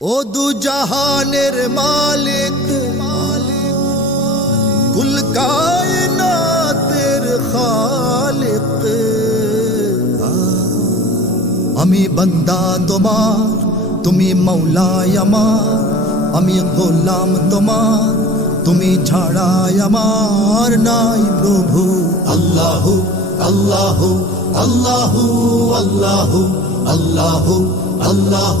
ও দু জাহানের মালিক, কুল কায়নাতের খালিক। আমি বান্দা তোমার, তুমি মৌলায় আমার। আমি গোলাম তোমার, তুমি ছাড়াই আমার নাই প্রভু। আল্লাহ আল্লাহ আল্লাহ আল্লাহ আল্লাহ আল্লাহ।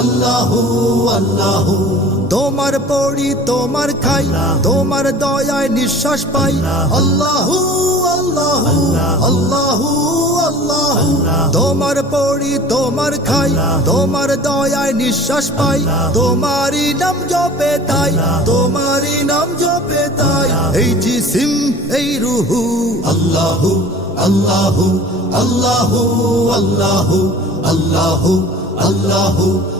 আল্লাহ তোমার পড়ি তোমার খাই, তোমার দয়ায় নিঃশ্বাস পাই। আল্লাহ আল্লাহ আল্লাহ আল্লাহ। তোমার পড়ি তোমার খাই, তোমার দয়ায় নিঃশ্বাস পাই। তোমারই নাম জপে তাই, তোমারই নাম জপে তাই। এই জিসিম, এই রুহু আল্লাহ আল্লাহ আল্লাহ আল্লাহ আল্লাহ আল্লাহ আল্লাহ।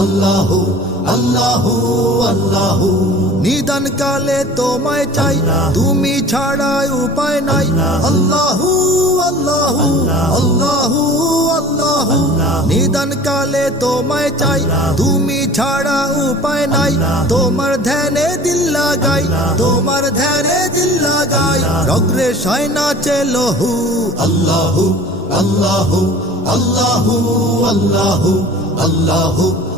আল্লাহ আল্লাহ নিদান কালে তোমায় চাই, তুমি ছাড়াই উপায় নাই। আল্লাহ আল্লাহ আল্লাহ আল্লাহ। নিদান কালে তোমায় চাই, তুমি ছাড়া উপায় নাই। তোমার ধ্যানে দিল লাগাই, তোমার ধ্যানে দিল লাগাই। রগ্রে সাইনা চেলহু আল্লাহ আল্লাহ আল্লাহ আল্লাহ আল্লাহ।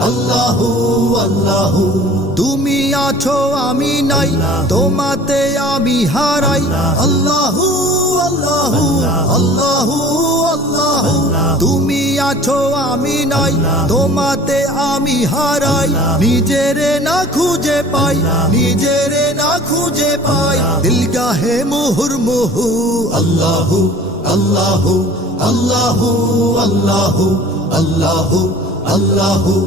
আল্লাহ আল্লাহ। তুমি আছো, আমি নাই। তোমাতে আমি হারাই। আল্লাহ আল্লাহ আল্লাহ আল্লাহ। তুমি আছো, আমি নাই। তোমাতে আমি হারাই। নিজেরে না খুঁজে পাই। নিজেরে না খুঁজে পাই। দিলগাহে মুহুর, মুহু। আল্লাহ আল্লাহ আল্লাহ আল্লাহ আল্লাহ আল্লাহ।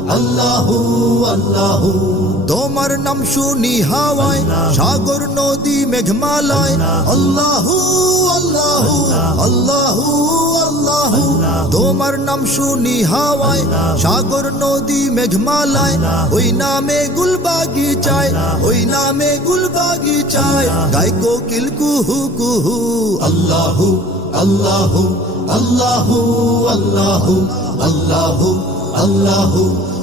আল্লাহ আল্লাহ। তোমার নাম শুনি হাওয়ায়, সাগর, নদী, মেঘমালায়। আল্লাহ আল্লাহ আল্লাহ আল্লাহ। তোমার নাম শুনি হাওয়ায়, সাগর, নদী, মেঘমালায়। ওই নামে গুলবাগি চায়, ওই নামে গুলবাগি চায়। গাই কোকিল কুহু কুহু। আল্লাহ আল্লাহ আল্লাহ আল্লাহ। আল্লাহ আল্লাহ।